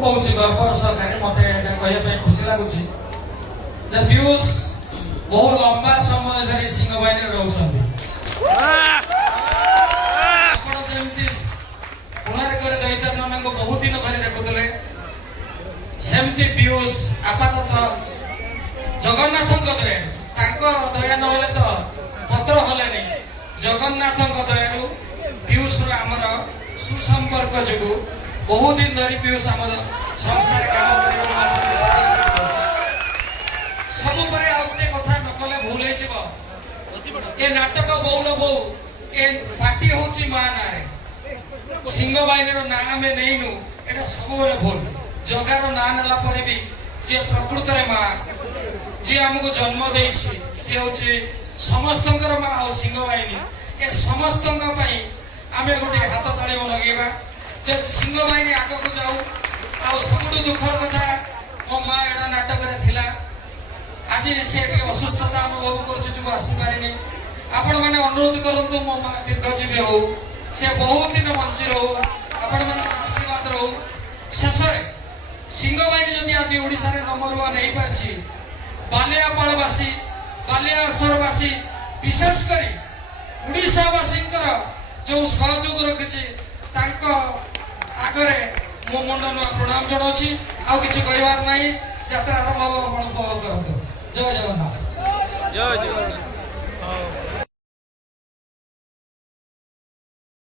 कहूँ गर्वर सहकारे मत कहवाई खुशी लगुच पीयूष बहु लंबा समय धरी सिंह बाहिनी रोचंती कोणार्क दैत्यान को बहुत दिन धरी देखुले सेमती पीयूष आपाततः जगन्नाथ दया नहले तो पत्र हले जगन्नाथ दयारू पीयूष आमर सुसंपर्क जो बहुत दिन धरी पीयूष आम संस्था काम सब गोटे कथा नकले भूल हो नाटक बौ न बौ ए पार्टी हूँ माँ ना सिंह बाहिनी ना आम नहींनु एटा सब भूल जगार ना नेला भी जे प्रकृत माँ जी आमको जन्म दे सी हूँ समस्त माँ और सिंह बाहिनी ए समस्त आम गोटे हाथ ताड़ी लगेगा जे सिंह बाहिनी आग को जाऊ सब दुखर कथा मो माँ एटा नाटक आज से असुस्थता अनुभव कर आसीपारे आपण मैंने अनुरोध करूँ मो माँ दीर्घजीवी हो से बहुत दिन बंची रो आपण मान आशीर्वाद रो शेष सिंह बाहिनी जदि आज ओडिशा रे नंबर 1 नहीं पारछि बालियापालवासी बालियासरवासी विशेष करी ओडिशावासी जो सहयोग रखिछि तांको आगरे मो मंडन प्रणाम जनाउछि आउ किछि कहबार नाही यात्रा आरंभ करंतु जय जगन्नाथ जय जगन्नाथ।